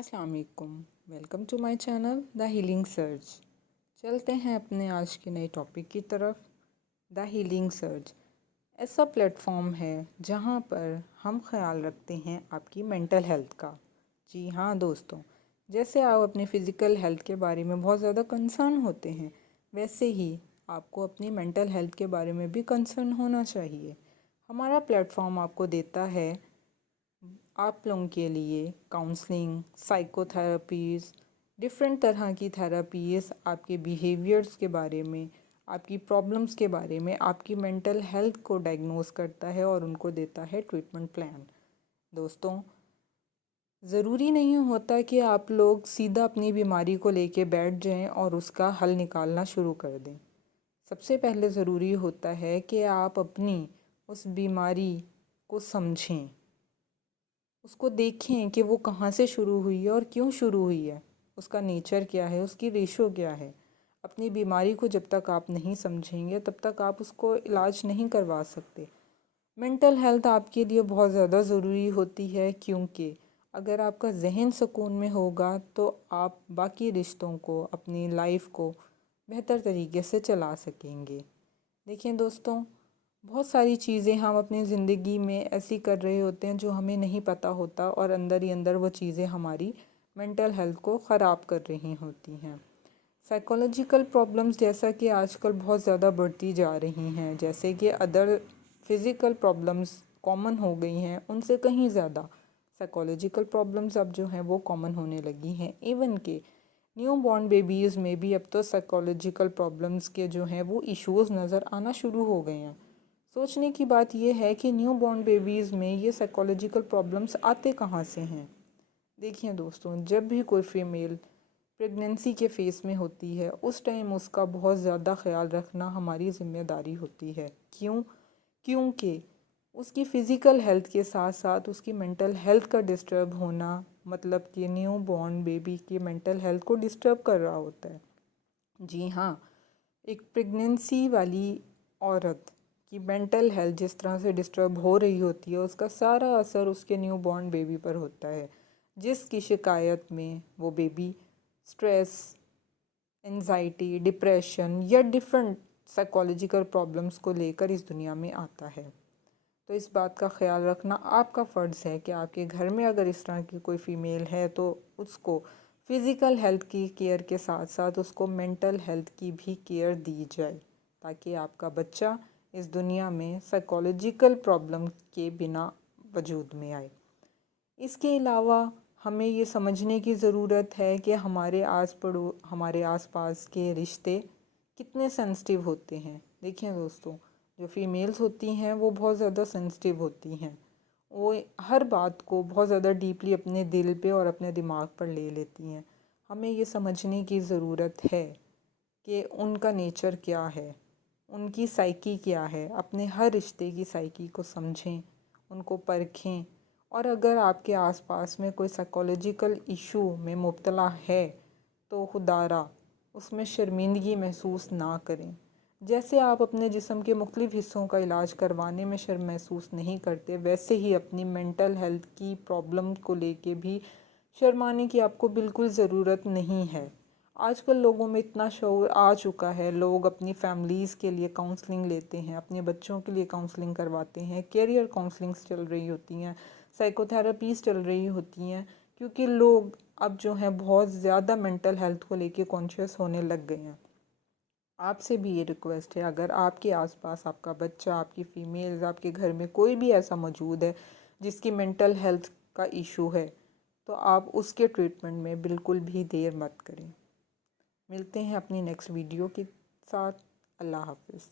अस्सलाम वालेकुम। Welcome to my channel the healing search. चलते हैं अपने आज के नए टॉपिक की तरफ। द हीलिंग सर्च ऐसा प्लेटफॉर्म है जहां पर हम ख्याल रखते हैं आपकी मेंटल हेल्थ का। जी हाँ दोस्तों, जैसे आप अपनी फ़िज़िकल हेल्थ के बारे में बहुत ज़्यादा कंसर्न होते हैं, वैसे ही आपको अपनी मेंटल हेल्थ के बारे में भी कंसर्न होना चाहिए। हमारा प्लेटफॉर्म आपको देता है आप लोगों के लिए काउंसलिंग, साइकोथेरेपीज़, डिफरेंट तरह की थेरेपीज़, आपके बिहेवियर्स के बारे में, आपकी प्रॉब्लम्स के बारे में, आपकी मेंटल हेल्थ को डायग्नोस करता है और उनको देता है ट्रीटमेंट प्लान। दोस्तों, ज़रूरी नहीं होता कि आप लोग सीधा अपनी बीमारी को लेके बैठ जाएं और उसका हल निकालना शुरू कर दें। सबसे पहले ज़रूरी होता है कि आप अपनी उस बीमारी को समझें, उसको देखें कि वो कहाँ से शुरू हुई है और क्यों शुरू हुई है, उसका नेचर क्या है, उसकी रेशो क्या है। अपनी बीमारी को जब तक आप नहीं समझेंगे तब तक आप उसको इलाज नहीं करवा सकते। मेंटल हेल्थ आपके लिए बहुत ज़्यादा ज़रूरी होती है, क्योंकि अगर आपका जहन सुकून में होगा तो आप बाकी रिश्तों को, अपनी लाइफ को बेहतर तरीके से चला सकेंगे। देखिए दोस्तों, बहुत सारी चीज़ें हम अपनी ज़िंदगी में ऐसी कर रहे होते हैं जो हमें नहीं पता होता, और अंदर ही अंदर वो चीज़ें हमारी मेंटल हेल्थ को ख़राब कर रही होती हैं। साइकोलॉजिकल प्रॉब्लम्स जैसा कि आजकल बहुत ज़्यादा बढ़ती जा रही हैं, जैसे कि अदर फिज़िकल प्रॉब्लम्स कॉमन हो गई हैं, उनसे कहीं ज़्यादा साइकोलॉजिकल प्रॉब्लम्स अब जो हैं वो कॉमन होने लगी हैं। इवन के न्यू बॉर्न बेबीज़ में भी अब तो साइकोलॉजिकल प्रॉब्लम्स के जो हैं वो इश्यूज़ नज़र आना शुरू हो गए हैं। सोचने की बात यह है कि न्यू बॉर्न बेबीज़ में ये साइकोलॉजिकल प्रॉब्लम्स आते कहाँ से हैं। देखिए दोस्तों, जब भी कोई फ़ीमेल प्रेगनेंसी के फेस में होती है, उस टाइम उसका बहुत ज़्यादा ख्याल रखना हमारी ज़िम्मेदारी होती है। क्यों? क्योंकि उसकी फ़िज़िकल हेल्थ के साथ साथ उसकी मेंटल हेल्थ का डिस्टर्ब होना, मतलब कि न्यू बॉर्न बेबी की मेंटल हेल्थ को डिस्टर्ब कर रहा होता है। जी हाँ, एक प्रेगनेंसी वाली औरत की मेंटल हेल्थ जिस तरह से डिस्टर्ब हो रही होती है, उसका सारा असर उसके न्यू बॉर्न बेबी पर होता है, जिसकी शिकायत में वो बेबी स्ट्रेस, एंजाइटी, डिप्रेशन या डिफरेंट साइकोलॉजिकल प्रॉब्लम्स को लेकर इस दुनिया में आता है। तो इस बात का ख्याल रखना आपका फ़र्ज़ है कि आपके घर में अगर इस तरह की कोई फ़ीमेल है तो उसको फ़िज़िकल हेल्थ की केयर के साथ साथ उसको मेंटल हेल्थ की भी केयर दी जाए, ताकि आपका बच्चा इस दुनिया में साइकोलॉजिकल प्रॉब्लम के बिना वजूद में आए। इसके अलावा हमें ये समझने की ज़रूरत है कि हमारे आसपास के रिश्ते कितने सेंसिटिव होते हैं। देखिए दोस्तों, जो फीमेल्स होती हैं वो बहुत ज़्यादा सेंसिटिव होती हैं। वो हर बात को बहुत ज़्यादा डीपली अपने दिल पे और अपने दिमाग पर ले लेती हैं। हमें ये समझने की ज़रूरत है कि उनका नेचर क्या है, उनकी साइकी क्या है। अपने हर रिश्ते की साइकी को समझें, उनको परखें, और अगर आपके आसपास में कोई साइकोलॉजिकल इशू में मुब्तला है तो खुदारा उसमें शर्मिंदगी महसूस ना करें। जैसे आप अपने जिस्म के मुख्तलिफ़ हिस्सों का इलाज करवाने में शर्म महसूस नहीं करते, वैसे ही अपनी मेंटल हेल्थ की प्रॉब्लम को लेके भी शर्माने की आपको बिल्कुल ज़रूरत नहीं है। आजकल लोगों में इतना शऊर आ चुका है, लोग अपनी फैमिलीज़ के लिए काउंसलिंग लेते हैं, अपने बच्चों के लिए काउंसलिंग करवाते हैं, कैरियर काउंसलिंग्स चल रही होती हैं, साइकोथेरेपीज़ चल रही होती हैं, क्योंकि लोग अब जो हैं बहुत ज़्यादा मेंटल हेल्थ को लेके कॉन्शियस होने लग गए हैं। आपसे भी ये रिक्वेस्ट है, अगर आपके आसपास आपका बच्चा, आपकी फ़ीमेल्स, आपके घर में कोई भी ऐसा मौजूद है जिसकी मेंटल हेल्थ का इशू है, तो आप उसके ट्रीटमेंट में बिल्कुल भी देर मत करें। मिलते हैं अपनी नेक्स्ट वीडियो के साथ। अल्लाह हाफ़िज़।